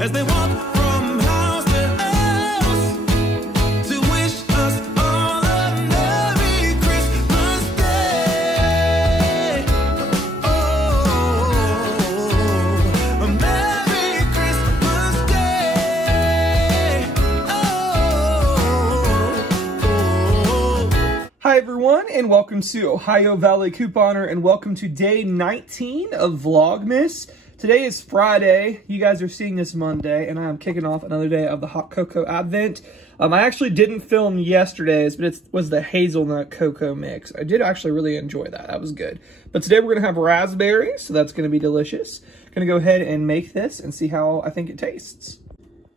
as they walk from house to house to wish us all a Merry Christmas Day. Oh, a Merry Christmas Day. Oh. Hi everyone, and welcome to Ohio Valley Couponer, and welcome to day 19 of Vlogmas. Today is Friday. You guys are seeing this Monday, and I am kicking off another day of the hot cocoa advent. I actually didn't film yesterday's, but it was the hazelnut cocoa mix. I did actually really enjoy that. That was good. But today we're going to have raspberry, so that's going to be delicious. Going to go ahead and make this and see how I think it tastes.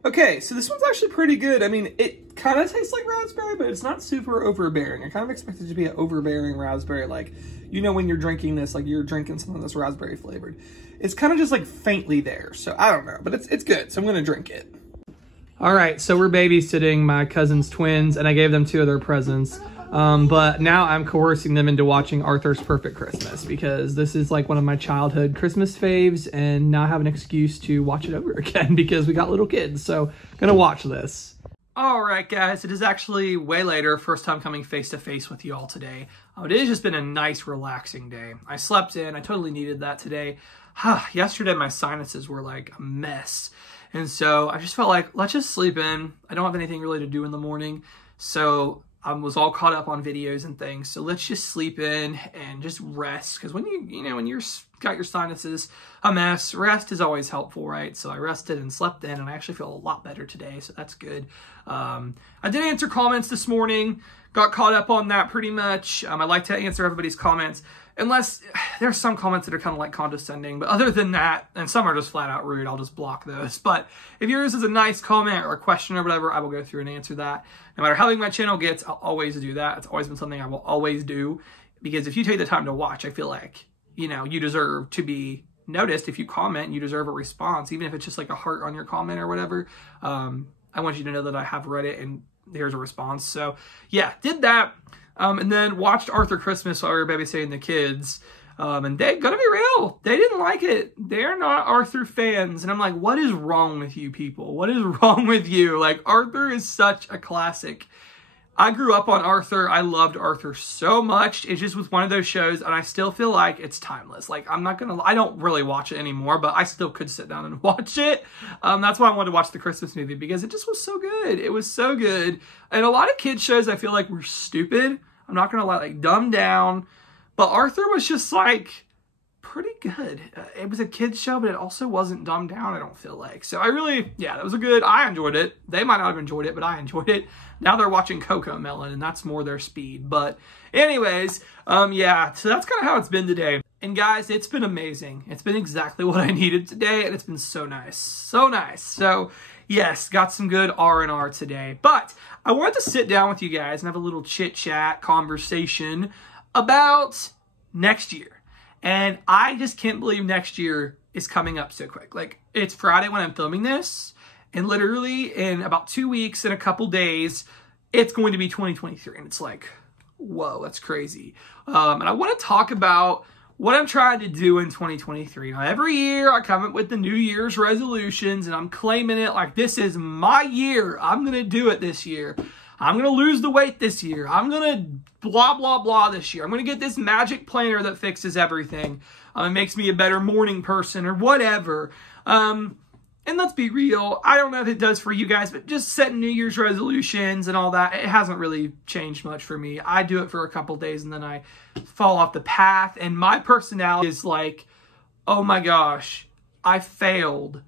Okay, so this one's actually pretty good. I mean, it kind of tastes like raspberry, but it's not super overbearing. I kind of expected it to be an overbearing raspberry, like, you know, when you're drinking this, like you're drinking something that's raspberry flavored. It's kind of just like faintly there, so I don't know, but it's good, so I'm gonna drink it. All right, so we're babysitting my cousin's twins, and I gave them 2 of their presents. But now I'm coercing them into watching Arthur's Perfect Christmas because this is like one of my childhood Christmas faves, and now I have an excuse to watch it over again because we got little kids, so I'm gonna watch this. All right, guys, it is actually way later, first time coming face to face with you all today. It has just been a nice, relaxing day. I slept in, I totally needed that today. Yesterday, my sinuses were like a mess. And so I just felt like, let's just sleep in. I don't have anything really to do in the morning. So I was all caught up on videos and things. So let's just sleep in and just rest. Because when when you're got your sinuses a mess, rest is always helpful, right? So I rested and slept in, and I actually feel a lot better today. So that's good. I did answer comments this morning. Got caught up on that pretty much. I like to answer everybody's comments. Unless there's some comments that are kind of like condescending, but other than that, and some are just flat out rude, I'll just block those. But if yours is a nice comment or a question or whatever, I will go through and answer that. No matter how big my channel gets, I'll always do that. It's always been something I will always do, because if you take the time to watch, I feel like, you know, you deserve to be noticed. If you comment, you deserve a response, even if it's just like a heart on your comment or whatever. I want you to know that I have read it and here's a response. So yeah, did that. And then watched Arthur Christmas while we were babysitting the kids. And they, gonna be real, they didn't like it. They're not Arthur fans. And I'm like, what is wrong with you people? What is wrong with you? Like, Arthur is such a classic. I grew up on Arthur. I loved Arthur so much. It just was one of those shows, and I still feel like it's timeless. Like, I don't really watch it anymore, but I still could sit down and watch it. That's why I wanted to watch the Christmas movie, because it just was so good. It was so good. And a lot of kids shows I feel like were stupid. I'm not gonna lie, like dumbed down. But Arthur was just like pretty good. It was a kids show, but it also wasn't dumbed down, I don't feel like. So that was I enjoyed it. They might not have enjoyed it, but I enjoyed it. Now they're watching Coco Melon, and that's more their speed. But anyways, yeah, so that's kind of how it's been today. And guys, it's been amazing. It's been exactly what I needed today, and it's been so nice. So nice. So yes, got some good R&R today. But I wanted to sit down with you guys and have a little chit-chat conversation about next year. And I just can't believe next year is coming up so quick. Like, it's Friday when I'm filming this, and literally in about 2 weeks and a couple days, it's going to be 2023. And it's like, whoa, that's crazy. And I want to talk about what I'm trying to do in 2023. Now, every year I come up with the New Year's resolutions, and I'm claiming it like this is my year. I'm going to do it this year. I'm going to lose the weight this year. I'm going to blah, blah, blah this year. I'm going to get this magic planner that fixes everything. It makes me a better morning person or whatever. And let's be real, I don't know if it does for you guys, but just setting New Year's resolutions and all that, it hasn't really changed much for me. I do it for a couple days and then I fall off the path. And my personality is like, oh my gosh, I failed.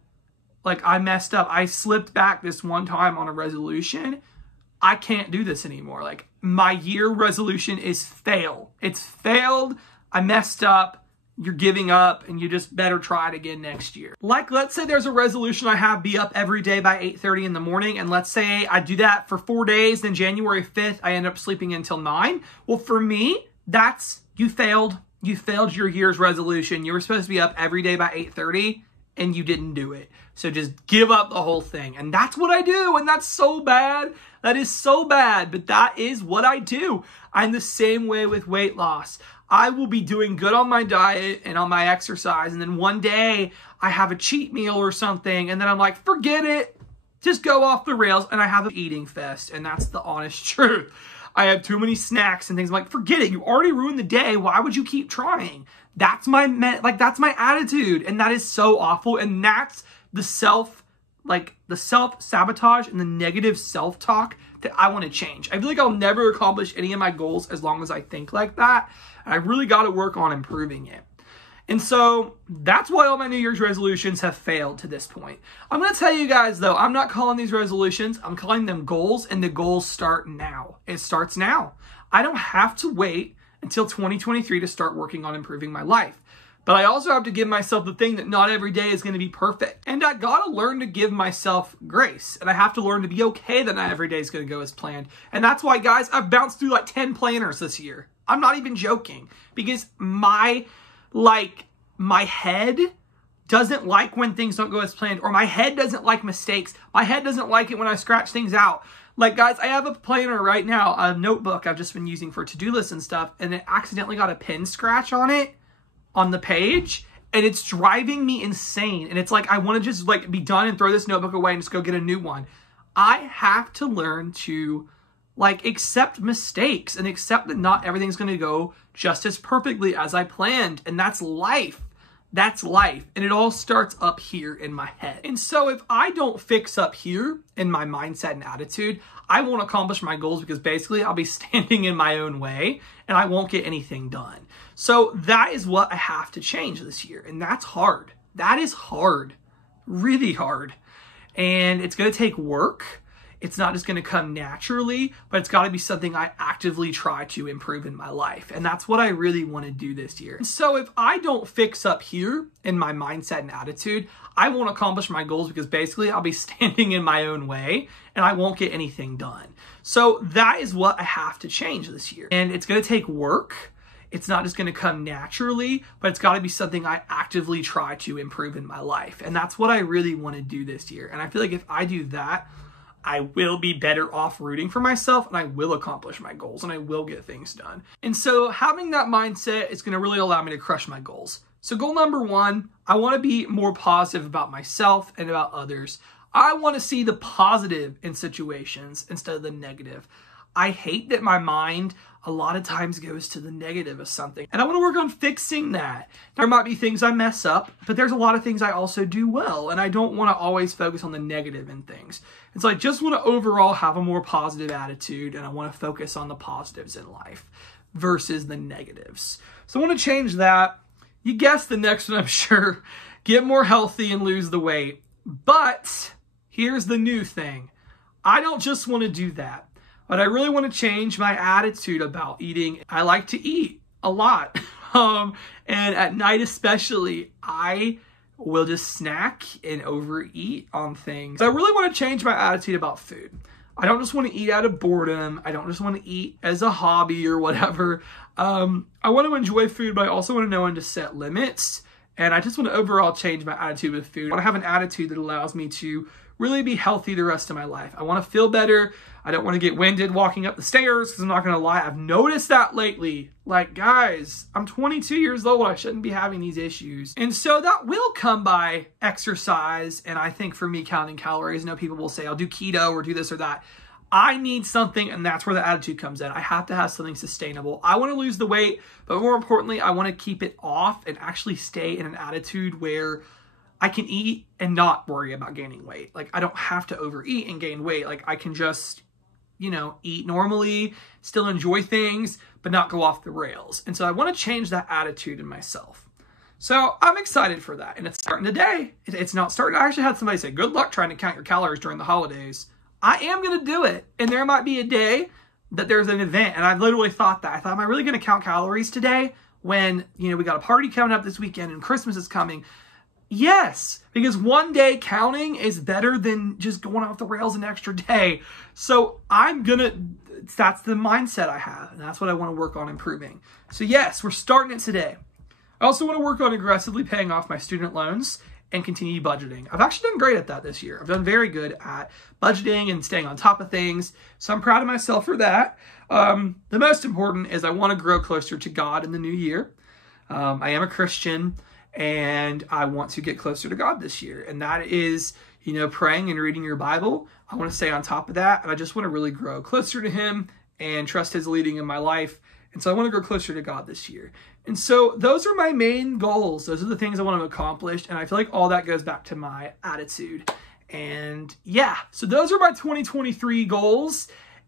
Like, I messed up. I slipped back this one time on a resolution. I can't do this anymore. Like, my year resolution is fail. It's failed. I messed up. You're giving up, and you just better try it again next year. Like, let's say there's a resolution I have, be up every day by 8:30 in the morning, and let's say I do that for 4 days, then January 5th, I end up sleeping until 9. Well, for me, that's, you failed. You failed your year's resolution. You were supposed to be up every day by 8:30, and you didn't do it. So just give up the whole thing. And that's what I do, and that's so bad. That is so bad, but that is what I do. I'm the same way with weight loss. I will be doing good on my diet and on my exercise, and then one day I have a cheat meal or something, and then I'm like, forget it, just go off the rails, and I have an eating fest, and that's the honest truth. I have too many snacks and things. I'm like, forget it, you already ruined the day, why would you keep trying? That's my that's my attitude, and that is so awful, and that's the self-sabotage and the negative self-talk that I want to change. I feel like I'll never accomplish any of my goals as long as I think like that. And I really got to work on improving it. And so that's why all my New Year's resolutions have failed to this point. I'm going to tell you guys though, I'm not calling these resolutions, I'm calling them goals, and the goals start now. It starts now. I don't have to wait until 2023 to start working on improving my life. But I also have to give myself the thing that not every day is going to be perfect. And I got to learn to give myself grace. And I have to learn to be okay that not every day is going to go as planned. And that's why, guys, I've bounced through like 10 planners this year. I'm not even joking. Because my head doesn't like when things don't go as planned. Or my head doesn't like mistakes. My head doesn't like it when I scratch things out. Like, guys, I have a planner right now, a notebook I've just been using for to-do lists and stuff. And it accidentally got a pin scratch on it. On the page, and it's driving me insane. And it's like, I want to just like be done and throw this notebook away and just go get a new one. I have to learn to like accept mistakes and accept that not everything's going to go just as perfectly as I planned. And that's life. That's life. And it all starts up here in my head. And so if I don't fix up here in my mindset and attitude, I won't accomplish my goals, because basically I'll be standing in my own way and I won't get anything done. So that is what I have to change this year. And that's hard. That is hard. Really hard. And it's going to take work. It's not just going to come naturally, but it's got to be something I actively try to improve in my life. And that's what I really want to do this year. And so if I don't fix up here in my mindset and attitude, I won't accomplish my goals, because basically I'll be standing in my own way and I won't get anything done. So that is what I have to change this year. And it's going to take work. It's not just going to come naturally, but it's got to be something I actively try to improve in my life. And that's what I really want to do this year. And I feel like if I do that, I will be better off rooting for myself, and I will accomplish my goals, and I will get things done. And so having that mindset is going to really allow me to crush my goals. So goal number one, I want to be more positive about myself and about others. I want to see the positive in situations instead of the negative. I hate that my mind a lot of times goes to the negative of something, and I want to work on fixing that. There might be things I mess up, but there's a lot of things I also do well, and I don't want to always focus on the negative in things. And so I just want to overall have a more positive attitude, and I want to focus on the positives in life versus the negatives. So I want to change that. You guessed the next one, I'm sure. Get more healthy and lose the weight. But here's the new thing. I don't just want to do that. But I really want to change my attitude about eating. I like to eat a lot. And at night especially, I will just snack and overeat on things. I really want to change my attitude about food. I don't just want to eat out of boredom. I don't just want to eat as a hobby or whatever. I want to enjoy food, but I also want to know when to set limits. And I just want to overall change my attitude with food. I want to have an attitude that allows me to really be healthy the rest of my life. I want to feel better. I don't want to get winded walking up the stairs, because I'm not going to lie, I've noticed that lately. Like, guys, I'm 22 years old. I shouldn't be having these issues. And so that will come by exercise. And I think for me, counting calories, I know people will say, I'll do keto or do this or that. I need something, and that's where the attitude comes in. I have to have something sustainable. I want to lose the weight, but more importantly, I want to keep it off and actually stay in an attitude where I can eat and not worry about gaining weight. Like, I don't have to overeat and gain weight. Like, I can just, you know, eat normally, still enjoy things, but not go off the rails. And so I want to change that attitude in myself. So I'm excited for that. And it's starting today. It's not starting. I actually had somebody say, good luck trying to count your calories during the holidays. I am going to do it. And there might be a day that there's an event. And I've literally thought that. I thought, am I really going to count calories today when, you know, we got a party coming up this weekend and Christmas is coming? Yes, because one day counting is better than just going off the rails an extra day. So that's the mindset I have, and that's what I want to work on improving. So yes, we're starting it today. I also want to work on aggressively paying off my student loans and continue budgeting. I've actually done great at that this year. I've done very good at budgeting and staying on top of things. So I'm proud of myself for that. The most important is I want to grow closer to God in the new year. I am a Christian and I want to get closer to God this year. And that is, you know, praying and reading your Bible. I want to stay on top of that. And I just want to really grow closer to him and trust his leading in my life. And so I want to grow closer to God this year. And so those are my main goals. Those are the things I want to accomplish. And I feel like all that goes back to my attitude. And yeah, so those are my 2023 goals.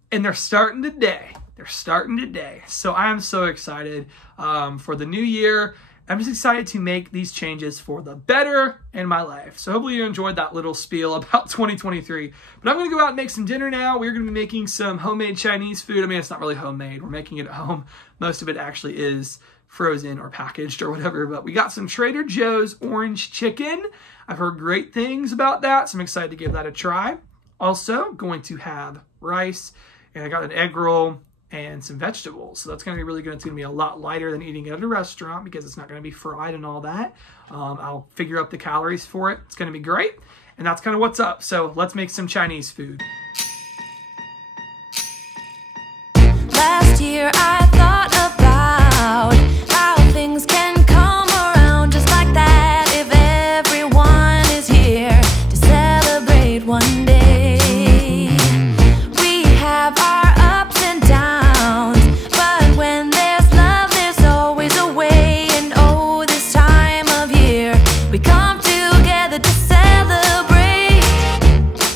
And they're starting today. They're starting today. So I am so excited for the new year. I'm just excited to make these changes for the better in my life. So hopefully you enjoyed that little spiel about 2023. But I'm going to go out and make some dinner now. We're going to be making some homemade Chinese food. I mean, it's not really homemade. We're making it at home. Most of it actually is frozen or packaged or whatever. But we got some Trader Joe's orange chicken. I've heard great things about that, so I'm excited to give that a try. Also, going to have rice, and I got an egg roll and some vegetables. So that's going to be really good. It's going to be a lot lighter than eating at a restaurant because it's not going to be fried and all that. I'll figure up the calories for it. It's going to be great. And that's kind of what's up. So let's make some Chinese food. Last year I thought about how things can come around just like that if everyone is here to celebrate one day. We have our ups and downs, but when there's love there's always a way. And oh, this time of year we come together to celebrate.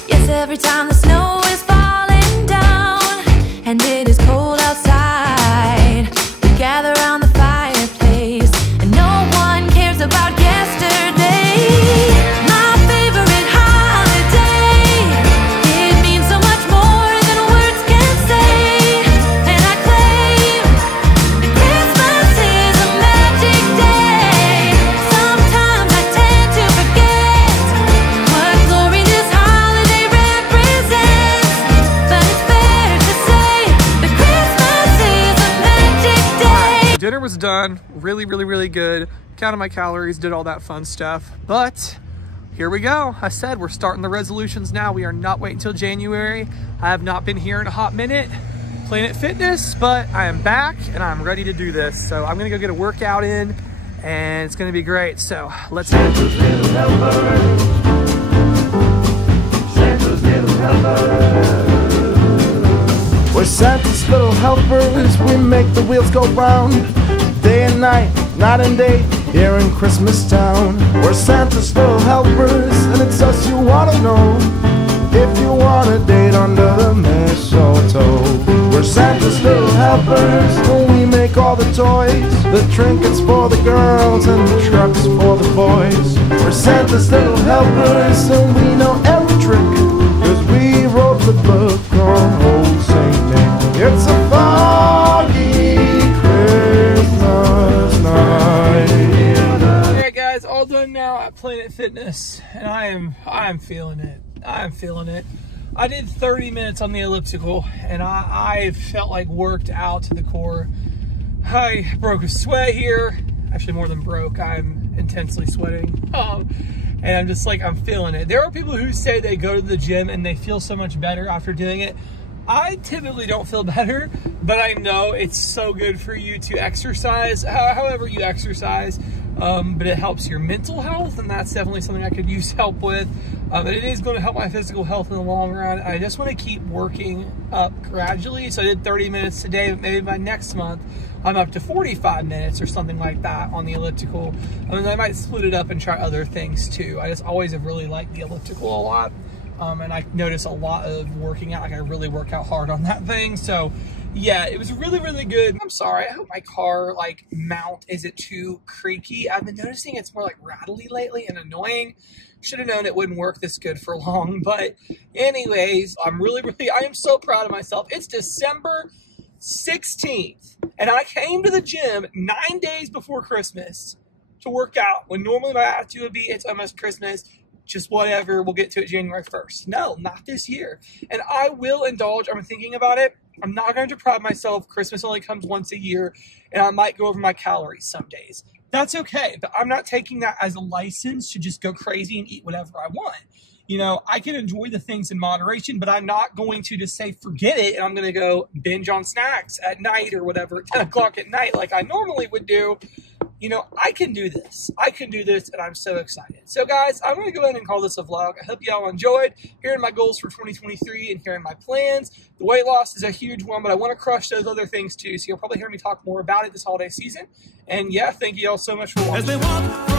Yes, every time the snow is falling down and it is cold outside, we gather around the fireplace and no one cares about yesterday. My favorite holiday, it means so much more than words can say. And I claim that Christmas is a magic day. Sometimes I tend to forget what glory this holiday represents, but it's fair to say that Christmas is a magic day. Dinner was done. Really, really, really good. Counted my calories, did all that fun stuff. But here we go. I said we're starting the resolutions now. We are not waiting until January. I have not been here in a hot minute, Planet Fitness, but I am back and I'm ready to do this. So I'm gonna go get a workout in and it's gonna be great. So let's do it. Santa's little helper. We're Santa's little helpers. We make the wheels go round. Day and night, night and day, here in Christmas Town. We're Santa's little helpers, and it's us you wanna know. If you want a date under the mistletoe. We're Santa's little helpers, and we make all the toys. The trinkets for the girls and the trucks for the boys. We're Santa's little helpers, and we know every trick, 'cause we wrote the book on old Saint Nick. It's a foggy Christmas night. Alright guys, all done now at Planet Fitness and I am feeling it. I'm feeling it. I did 30 minutes on the elliptical and I felt like worked out to the core. I broke a sweat here. Actually more than broke, I'm intensely sweating. And I'm just like, I'm feeling it. There are people who say they go to the gym and they feel so much better after doing it. I typically don't feel better, but I know it's so good for you to exercise, however you exercise, but it helps your mental health, and that's definitely something I could use help with. But it is going to help my physical health in the long run. I just want to keep working up gradually. So I did 30 minutes today, but maybe by next month, I'm up to 45 minutes or something like that on the elliptical. I mean, I might split it up and try other things too. I just always have really liked the elliptical a lot. And I notice a lot of working out, like I really work out hard on that thing. So yeah, it was really, really good. I'm sorry, I hope my car like mount isn't too creaky. I've been noticing it's more like rattly lately and annoying. Should have known it wouldn't work this good for long. But anyways, I am so proud of myself. It's December 16th and I came to the gym 9 days before Christmas to work out when normally my attitude would be it's almost Christmas, just whatever, we'll get to it January 1st. No, not this year. And I will indulge. I'm thinking about it. I'm not going to deprive myself. Christmas only comes once a year, and I might go over my calories some days. that's okay. But I'm not taking that as a license to just go crazy and eat whatever I want. You know, I can enjoy the things in moderation, but I'm not going to just say, forget it, and I'm going to go binge on snacks at night or whatever, at 10 o'clock at night like I normally would do. You know, I can do this. I can do this, and I'm so excited. So, guys, I'm going to go ahead and call this a vlog. I hope y'all enjoyed hearing my goals for 2023 and hearing my plans. The weight loss is a huge one, but I want to crush those other things, too. So you'll probably hear me talk more about it this holiday season. And, yeah, thank you all so much for watching.